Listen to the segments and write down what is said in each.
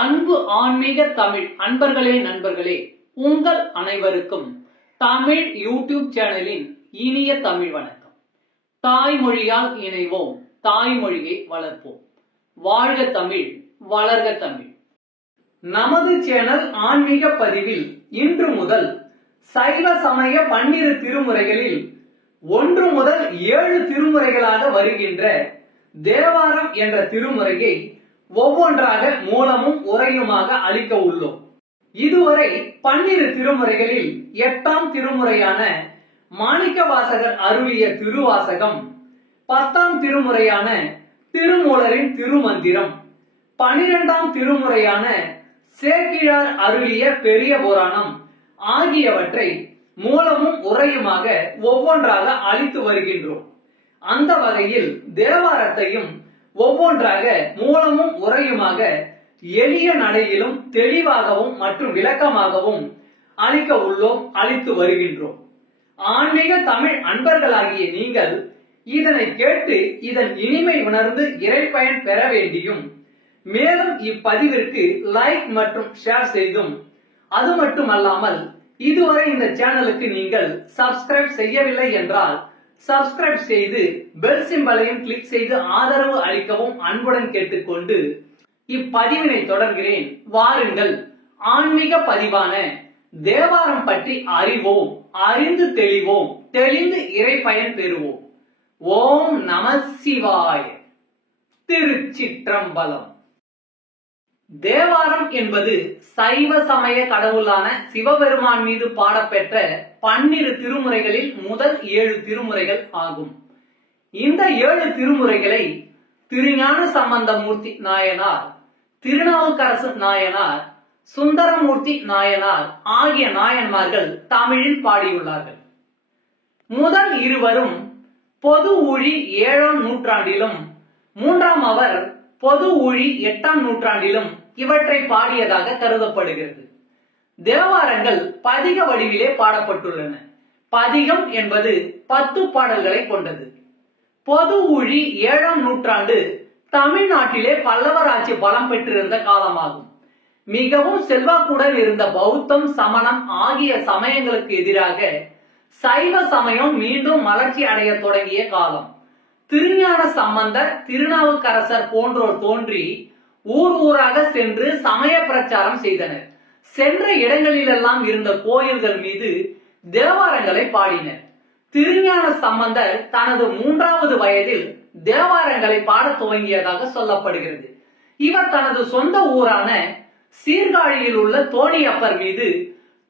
அன்பு ஆன்மீக தமிழ் அன்பர்களே நண்பர்களே, உங்கள் அனைவருக்கும் தமிழ் யூடியூப் சேனலின் இனிய தமிழ் வணக்கம். தாய்மொழியால் இணைவோம், தாய்மொழியை வளர்ப்போம். வாழ்க தமிழ், வளர்க தமிழ். நமது சேனல் ஆன்மீக பதிவில் இன்று முதல் சைவ சமய 12 திருமுறைகளில் 1 முதல் 7 திருமுறைகளாக வருகின்ற தேவாரம் என்ற திருமுறையை ஒவ்வொன்றாக மூலமும் உரையுமாக அளிக்க உள்ளோம். இதுவரை 12 திருமுறைகளில் 8ஆம் திருமுறையான மாணிக்கவாசகர் அருளிய திருவாசகம், 10ஆம் திருமுறையான திருமூலரின் திருமந்திரம், 12ஆம் திருமுறையான சேக்கிழார் அருளிய பெரிய புராணம் ஆகியவற்றை மூலமும் உரையுமாக ஒவ்வொன்றாக அளித்து வருகின்றோம். அந்த வகையில் தேவாரத்தையும் ஒவ்வொன்றாக மூலமும் உரையுமாக எளிய நடையிலும் தெளிவாகவும் மற்றும் விளக்கமாகவும் அளிக்க உள்ளோம், அளித்து வருகின்றோம். ஆன்மீக தமிழ் அன்பர்களாகிய நீங்கள் இதனை கேட்டு இதன் இனிமை உணர்ந்து இறைப்பயன் பெற வேண்டியும், மேலும் இப்பதிவிற்கு லைக் மற்றும் ஷேர் செய்தும், அது மட்டுமல்லாமல் இதுவரை இந்த சேனலுக்கு நீங்கள் சப்ஸ்கிரைப் செய்யவில்லை என்றால் சப்ஸ்கிரைப் செய்து பெல் சிம்பலையும் கிளிக் செய்து ஆதரவு அளிக்கவும் அன்புடன் கேட்டுக்கொண்டு இப்பதிவினை தொடர்கிறேன். வாருங்கள், ஆன்மீக பதிவான தேவாரம் பற்றி அறிவோம், அறிந்து தெளிவோம், தெளிந்து இறைப்பயன் பெறுவோம். ஓம் நம சிவாய. திருச்சிற்றம்பலம். தேவாரம் என்பது சைவ சமய கடவுளான சிவபெருமான் மீது பாடப்பெற்ற 12 திருமுறைகளில் முதல் 7 திருமுறைகள் ஆகும். இந்த 7 திருமுறைகளை திருஞான சம்பந்தமூர்த்தி நாயனார், திருநாவுக்கரசு நாயனார், சுந்தரமூர்த்தி நாயனார் ஆகிய நாயன்மார்கள் தமிழில் பாடியுள்ளார்கள். முதல் இருவரும் பொது ஊழி 7ஆம் நூற்றாண்டிலும், 3ஆம் அவர் பொது ஊழி 8ஆம் நூற்றாண்டிலும் இவற்றை பாடியதாக கருதப்படுகிறது. தேவாரங்கள் பதிக வடிவிலே பாடப்பட்டுள்ளன. பதிகம் என்பது 10 பாடல்களை கொண்டது. பொது ஊழி 7ஆம் நூற்றாண்டு தமிழ்நாட்டிலே பல்லவர் ஆட்சி பலம் பெற்றிருந்த காலமாகும். மிகவும் செல்வாக்குடன் இருந்த பௌத்தம், சமணம் ஆகிய சமயங்களுக்கு எதிராக சைவ சமயம் மீண்டும் வளர்ச்சி அடைய தொடங்கிய காலம். திருஞான சம்பந்தர், திருநாவுக்கரசர் போன்றோர் தோன்றி ஊர் ஊராக சென்று சமய பிரச்சாரம் செய்தனர். சென்ற இடங்களிலெல்லாம் இருந்த கோயில்கள் மீது தேவாரங்களை பாடினர். திருஞான சம்பந்தர் தனது 3வது வயதில் தேவாரங்களை பாட துவங்கியதாக சொல்லப்படுகிறது. இவர் தனது சொந்த ஊரான சீர்காழியில் உள்ள தோணியப்பர் மீது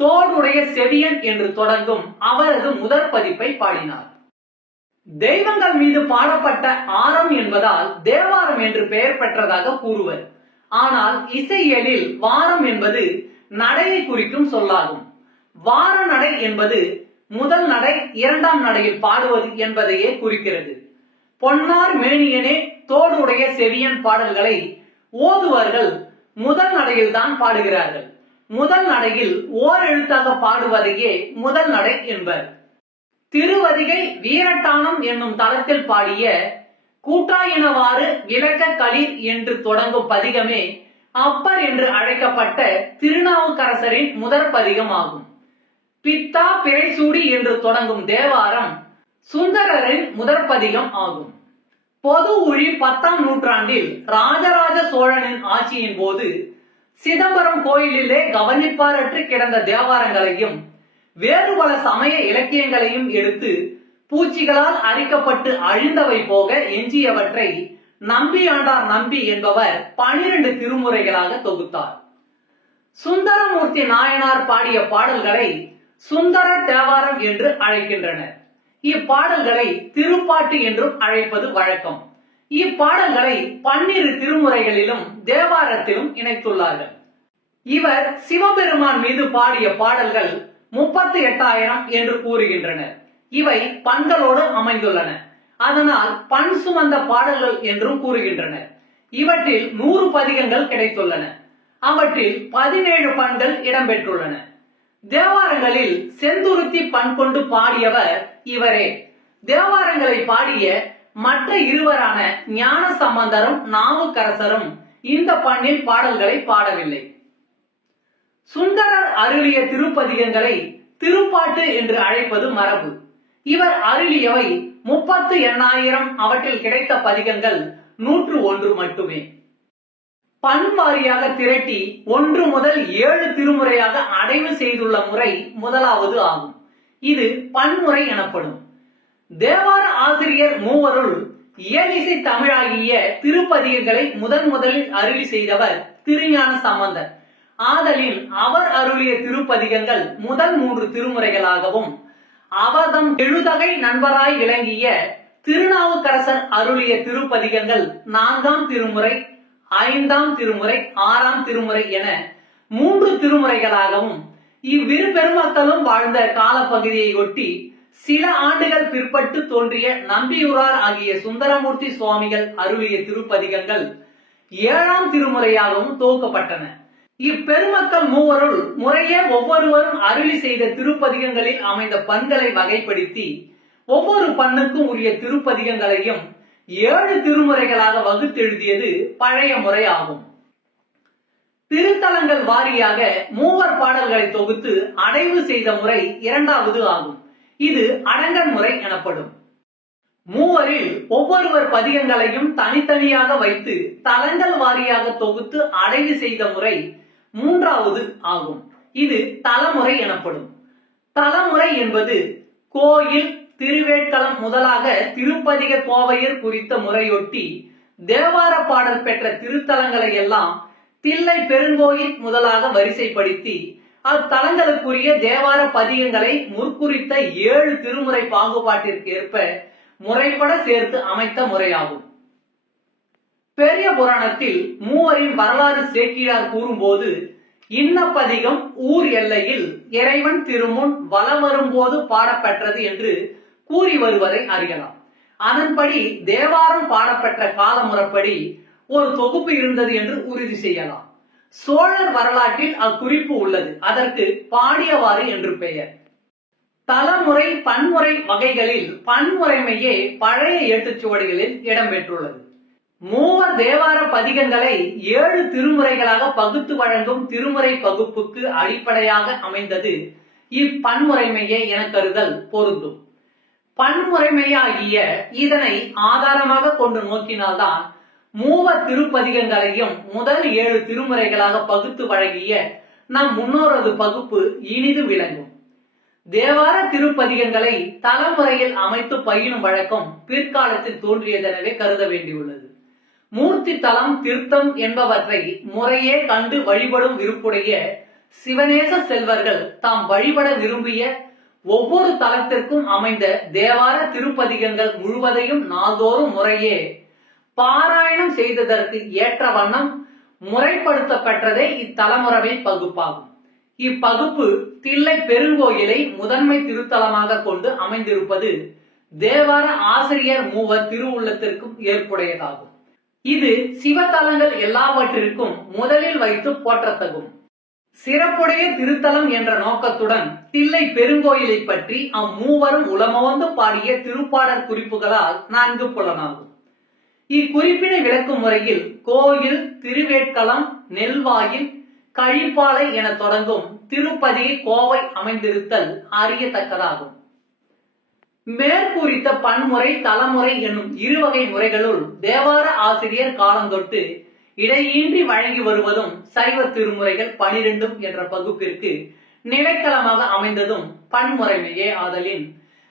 தோடுடைய செவியன் என்று தொடங்கும் அவரது முதற் பதிப்பை பாடினார். தெய்வங்கள் மீது பாடப்பட்ட ஆரம் என்பதால் தேவாரம் என்று பெயர் பெற்றதாக கூறுவர். ஆனால் இசையியலில் வாரம் என்பது நடையை குறிக்கும் சொல்லாகும். வார நடை என்பது முதல் நடை 2ஆம் நடையில் பாடுவது என்பதையே குறிக்கிறது. பொன்னார் மேனியனே தோடுடைய செவியன் பாடல்களை ஓதுவர்கள் முதல் நடையில் தான் பாடுகிறார்கள். முதல் நடையில் ஓர் எழுத்தாக பாடுவதையே முதல் நடை என்பர். திருவதிகை வீரட்டானம் என்னும் தளத்தில் பாடிய கூட்டாயினவாறு விளக்க களிர் என்று தொடங்கும் பதிகமே அப்பர் என்று அழைக்கப்பட்ட திருநாவுக்கரசரின் முதற் பதிகம் ஆகும். பித்தா பிறைசூடி என்று தொடங்கும் தேவாரம் சுந்தரரின் முதற் பதிகம் ஆகும். பொது ஊழி 10ஆம் நூற்றாண்டில் ராஜராஜ சோழனின் ஆட்சியின் போது சிதம்பரம் கோயிலிலே கவனிப்பாரற்று கிடந்த தேவாரங்களையும் வேறு பல சமய இலக்கியங்களையும் எடுத்து பூச்சிகளால் அரிக்கப்பட்டு அழிந்தவை போக எஞ்சியவற்றை நம்பி ஆண்டார் நம்பி என்பவர் 12 திருமுறைகளாக தொகுத்தார். சுந்தரமூர்த்தி நாயனார் பாடிய பாடல்களை சுந்தர தேவாரம் என்று அழைக்கின்றனர். இப்பாடல்களை திருப்பாட்டு என்றும் அழைப்பது வழக்கம். இப்பாடல்களை 12 திருமுறைகளிலும் தேவாரத்திலும் இணைத்துள்ளார்கள். இவர் சிவபெருமான் மீது பாடிய பாடல்கள் 38,000 என்று கூறுகின்றனர். இவை பண்களோடு அமைந்துள்ளன. அதனால் பண் சுமந்த பாடல்கள் என்றும் கூறுகின்றனர். இவற்றில் 100 பதிகங்கள் கிடைத்துள்ளன. அவற்றில் 17 பண்கள் இடம்பெற்றுள்ளன. தேவாரங்களில் செந்துருத்தி பண் கொண்டு பாடியவர் இவரே. தேவாரங்களை பாடிய மற்ற இருவரான ஞான சம்பந்தரும் நாவுக்கரசரும் இந்த பண்ணில் பாடல்களை பாடவில்லை. சுந்தரர் அருளிய திருப்பதிகங்களை திருப்பாட்டு என்று அழைப்பது மரபு. இவர் அருளியவை 38,000. அவற்றில் கிடைத்த பதிகங்கள் 101 மட்டுமே. பண் வாரியாக திரட்டி 1 முதல் 7 திருமுறையாக அடைவு செய்துள்ள முறை முதலாவது ஆகும். இது பன்முறை எனப்படும். தேவார ஆசிரியர் மூவருள் இயலிசை தமிழாகிய திருப்பதிகங்களை முதலில் அருளி செய்தவர் திருஞான சம்பந்தர். ஆதலின் அவர் அருளிய திருப்பதிகங்கள் முதல் 3 திருமுறைகளாகவும், அவர்தம் எழுதகை நண்பராய் விளங்கிய திருநாவுக்கரசர் அருளிய திருப்பதிகங்கள் 4ஆம் திருமுறை, 5ஆம் திருமுறை, 6ஆம் திருமுறை என 3 திருமுறைகளாகவும், இவ்விரு பெருமக்களும் வாழ்ந்த காலப்பகுதியை ஒட்டி சில ஆண்டுகள் பிற்பட்டு தோன்றிய நம்பியூரார் ஆகிய சுந்தரமூர்த்தி சுவாமிகள் அருளிய திருப்பதிகங்கள் 7ஆம் திருமுறையாகவும் தொகுக்கப்பட்டன. இப்பெருமக்கள் மூவருள் முறையே ஒவ்வொருவரும் அருளி செய்த திருப்பதிகங்களில் அமைந்த பண்களை வகைப்படுத்தி ஒவ்வொரு பண்ணுக்கும் உரிய திருப்பதிகங்களையும் 7 திருமுறைகளாக வகுத்தெழுதியது பழைய முறை ஆகும். திருத்தலங்கள் வாரியாக மூவர் பாடல்களை தொகுத்து அடைவு செய்த முறை 2வது ஆகும். இது அடங்கன் முறை எனப்படும். மூவரில் ஒவ்வொருவர் பதிகங்களையும் தனித்தனியாக வைத்து தலங்கள் வாரியாக தொகுத்து அடைவு செய்த முறை 3வது ஆகும். இது தலமுறை எனப்படும். தலமுறை என்பது கோயில், திருவேட்களம் முதலாக திருப்பதிக கோவையர் குறித்த முறையொட்டி தேவார பாடல் பெற்ற திருத்தலங்களை எல்லாம் தில்லை பெருங்கோயில் முதலாக வரிசைப்படுத்தி அத்தலங்களுக்குரிய தேவார பதிகங்களை முற்குறித்த 7 திருமுறை பாகுபாட்டிற்கு ஏற்ப முறைப்பட சேர்த்து அமைத்த முறையாகும். பெரிய புராணத்தில் மூவரின் வரலாறு சேக்கிழார் கூறும்போது, இன்னப்பதிகம் ஊர் எல்லையில் இறைவன் திருமுன் வலம் வரும்போது பாடப்பெற்றது என்று கூறி வருவதை அறியலாம். அதன்படி தேவாரம் பாடப்பெற்ற காலமுறைப்படி ஒரு தொகுப்பு இருந்தது என்று உறுதி செய்யலாம். சோழர் வரலாற்றில் அக்குறிப்பு உள்ளது. அதற்கு பாடியவாறு என்று பெயர். தலமுறை பன்முறை வகைகளில் பன்முறைமையே பழைய ஏட்டுச்சுவடிகளில் இடம்பெற்றுள்ளது. மூவர் தேவார பதிகங்களை 7 திருமுறைகளாக பகுத்து வழங்கும் திருமுறை பகுப்புக்கு அடிப்படையாக அமைந்தது இப்பன்முறைமையே என கருதல் பொருந்தும். பன்முறைமையாகிய இதனை ஆதாரமாக கொண்டு நோக்கினால்தான் மூவர் திருப்பதிகங்களையும் முதல் 7 திருமுறைகளாக பகுத்து வழங்கிய நம் முன்னோரது பகுப்பு இனிது விளங்கும். தேவார திருப்பதிகங்களை தலமுறையில் அமைத்து பயிலும் வழக்கம் பிற்காலத்தில் தோன்றியதெனவே கருத வேண்டியுள்ளது. மூர்த்தி தலம், தீர்த்தம் என்பவற்றை முறையே கண்டு வழிபடும் விருப்புடைய சிவநேச செல்வர்கள் தாம் வழிபட விரும்பிய ஒவ்வொரு தலத்திற்கும் அமைந்த தேவார திருப்பதிகங்கள் முழுவதையும் நாள்தோறும் முறையே பாராயணம் செய்ததற்கு ஏற்ற வண்ணம் முறைப்படுத்தப்பட்டதே இத்தலமுறை பகுப்பாகும். இப்பகுப்பு தில்லை பெருங்கோயிலை முதன்மை திருத்தலமாக கொண்டு அமைந்திருப்பது தேவார ஆசிரியர் மூவர் திருவுள்ளத்திற்கும் ஏற்புடையதாகும். இது சிவத்தலங்கள் எல்லாவற்றிற்கும் முதலில் வைத்து போற்றத்தகும். சிறப்புடைய திருத்தலம் என்ற நோக்கத்துடன் தில்லை பெருங்கோயிலை பற்றி அம்மூவரும் உளமோந்து பாடிய திருப்பாடற் குறிப்புகளால் நன்கு புலனாகும். இக்குறிப்பினை விளக்கும் முறையில் கோயில், திருவேட்களம், நெல்வாயில், கழிப்பாலை என தொடங்கும் திருப்பதிகை கோவை அமைந்திருத்தல் அறியத்தக்கதாகும். மேற்கூறித்த பன்முறை, தலமுறை என்னும் 2 வகை முறைகளுள் தேவார ஆசிரியர் காலந்தொட்டு இடையின்றி வழங்கி வருவதும் சைவ திருமுறைகள் 12 என்ற பகுப்பிற்கு நிலைக்களமாக அமைந்ததும் பன்முறைமையே ஆதலின்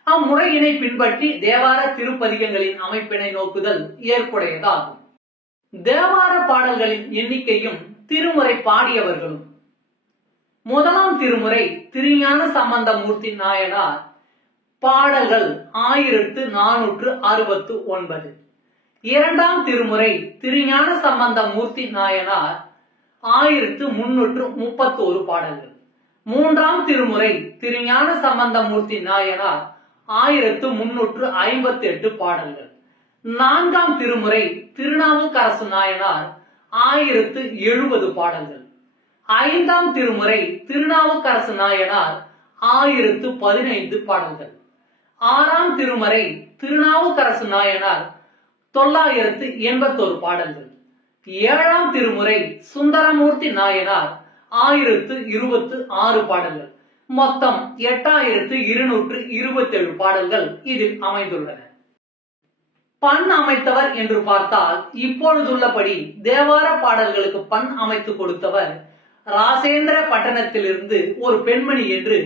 அம்முறையினை பின்பற்றி தேவார திருப்பதிகங்களின் அமைப்பினை நோக்குதல் ஏற்புடையதாகும். தேவார பாடல்களின் எண்ணிக்கையும் திருமுறை பாடியவர்களும். முதலாம் திருமுறை திருஞான சம்பந்தமூர்த்தி நாயனார் பாடல்கள் 1469. 2ஆம் திருமுறை திருஞான சம்பந்தமூர்த்தி நாயனார் 1331 பாடல்கள். 3ஆம் திருமுறை திருஞான சம்பந்தமூர்த்தி நாயனார் 1358 பாடல்கள். 4ஆம் திருமுறை திருநாவுக்கரசு நாயனார் 1070 பாடல்கள். 5ஆம் திருமுறை திருநாவுக்கரசு நாயனார் 1015 பாடல்கள். 6ஆம் திருமுறை திருநாவுக்கரசு நாயனார் 981 பாடல்கள். ஏழாம் திருமுறை சுந்தரமூர்த்தி நாயனார் 1026 பாடல்கள். மொத்தம் 8227 பாடல்கள் இதில் அமைந்துள்ளன. பண் அமைத்தவர் என்று பார்த்தால் இப்பொழுதுள்ளபடி தேவார பாடல்களுக்கு பண் அமைத்து கொடுத்தவர் ராசேந்திர பட்டணத்திலிருந்து ஒரு பெண்மணி என்று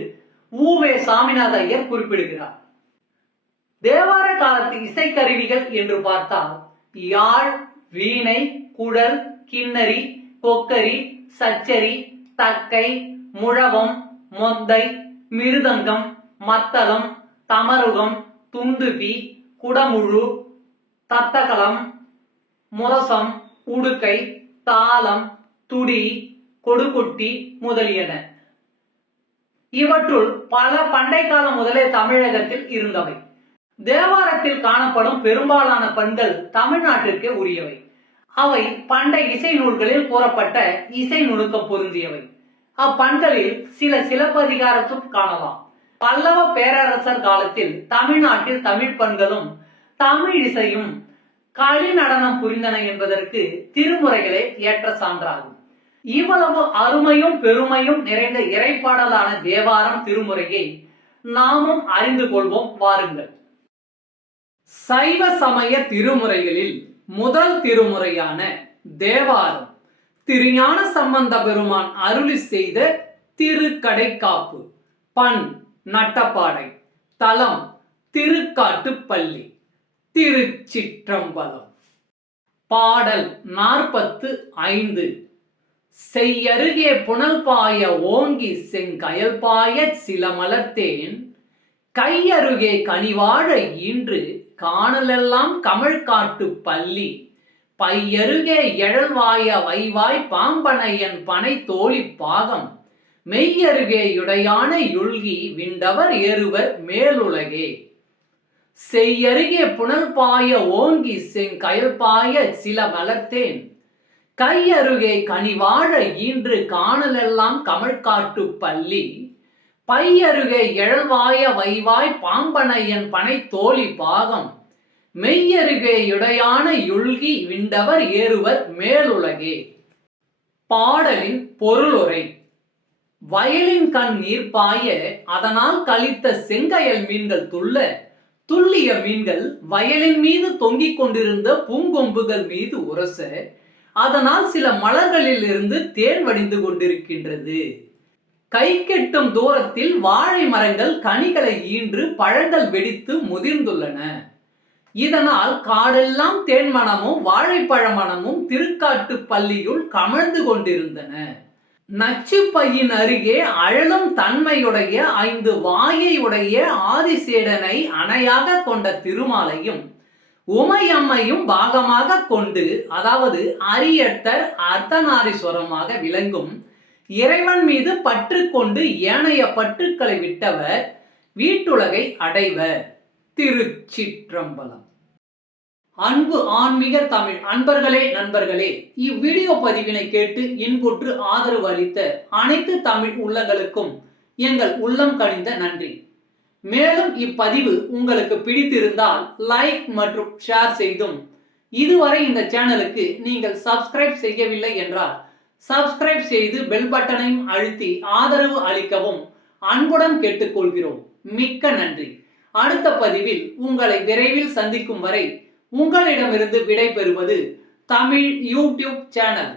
உவே சாமிநாத ஐயர் குறிப்பிடுகிறார். தேவார காலத்து இசைக்கருவிகள் என்று பார்த்தால் யாழ், வீணை, குழல், கிண்ணரி, கொக்கரி, சச்சரி, தக்கை, முழவம், மொந்தை, மிருதங்கம், மத்தளம், தமருகம், துந்துபி, குடமுழு, தத்தகலம், முரசம், உடுக்கை, தாளம், துடி, கொடுக்குட்டி முதலியன. இவற்றுள் பல பண்டை காலம் முதலே தமிழகத்தில் இருந்தவை. தேவாரத்தில் காணப்படும் பெரும்பாலான பண்கள் தமிழ்நாட்டிற்கு உரியவை. அவை பண்டை இசை நூல்களில் கூறப்பட்ட இசை நுணுக்கம் பொருந்தியவை. அப்பண்களில் சில சிலப்பதிகாரத்தும் காணலாம். பல்லவ பேரரசர் காலத்தில் தமிழ்நாட்டில் தமிழ் பண்களும் தமிழ் இசையும் களி நடனம் புரிந்தன என்பதற்கு திருமுறைகளே ஏற்ற சான்றாகும். இவ்வளவு அருமையும் பெருமையும் நிறைந்த இறைப்பாடலான தேவாரம் திருமுறையை நாமும் அறிந்து கொள்வோம் வாருங்கள். சைவ சமய திருமுறைகளில் முதல் திருமுறையான தேவாரம் திருஞான சம்பந்த பெருமான் அருளி செய்த திருக்கடைக்காப்பு. பண் நட்டப்பாடை. தலம் திருக்காட்டுப்பள்ளி. திருச்சிற்றம்பலம். பாடல் 45. செய்யருகே புனல் பாய ஓங்கி செங்கயல் பாய சில மலர்த்தேன் கையருகே கனிவாழ ஈன்று காணலெல்லாம் கமழ் காட்டு பள்ளி பையருகே எழல்வாய வைவாய் பாம்பனையன் பனை தோழி பாகம் மெய்யருகே யுடையான யுள்கி விண்டவர் ஏறுவர் மேலுலகே. செய்யருகே புனல் பாய ஓங்கி செங்கயல் பாய சில மலர்த்தேன் கையருகே கனிவாழ ஈன்று காணலெல்லாம் கமழ்காட்டு பள்ளி பையருகே எழல்வாய வைவாய் பாம்பனையன் பனை தோழி பாகம் மெய்யருகே யுடையான யுள்கி விண்டவர் ஏறுவர் மேலுலகே. பாடலின் பொருளுரை. வயலின் கண் நீர் பாய அதனால் கழித்த செங்கயல் மீன்கள் துள்ள துள்ளிய மீன்கள் வயலின் மீது தொங்கிக் கொண்டிருந்த பூங்கொம்புகள் மீது உரச அதனால் சில மலர்களில் இருந்து தேன் வடிந்து கொண்டிருக்கின்றது. கை கெட்டும் தூரத்தில் வாழை மரங்கள் கனிகளை ஈன்று பழங்கள் வெடித்து முதிர்ந்துள்ளன. இதனால் காடெல்லாம் தேன் மணமும் வாழைப்பழ மணமும் திருக்காட்டு பள்ளியுள் கமழ்ந்து கொண்டிருந்தன. நச்சு பையின் அருகே அழலும் தன்மையுடைய 5 வாயையுடைய ஆதிசேடனை அணையாக கொண்ட திருமாலையும் உமையம்மையும் பாகமாக கொண்டு, அதாவது அரியட்டர் அர்த்தநாரீஸ்வரமாக விளங்கும் இறைவன் மீது பற்று கொண்டு ஏனைய பற்றுக்களை விட்டவர் வீட்டுலகை அடைவர். திருச்சிற்றம்பலம். அன்பு ஆன்மீக தமிழ் அன்பர்களே, நண்பர்களே, இவ்வீடியோ பதிவினை கேட்டு இன்புற்று ஆதரவு அளித்த அனைத்து தமிழ் உள்ளங்களுக்கும் எங்கள் உள்ளம் கனிந்த நன்றி. மேலும் இப்பதிவு உங்களுக்கு பிடித்திருந்தால் லைக் மற்றும் ஷேர் செய்தும், இதுவரை இந்த சேனலுக்கு நீங்கள் சப்ஸ்கிரைப் செய்யவில்லை என்றால் சப்ஸ்கிரைப் செய்து பெல் பட்டனையும் அழுத்தி ஆதரவு அளிக்கவும் அன்புடன் கேட்டுக்கொள்கிறோம். மிக்க நன்றி. அடுத்த பதிவில் உங்களை விரைவில் சந்திக்கும் வரை உங்களிடமிருந்து விடை பெறுவது தமிழ் யூடியூப் சேனல்.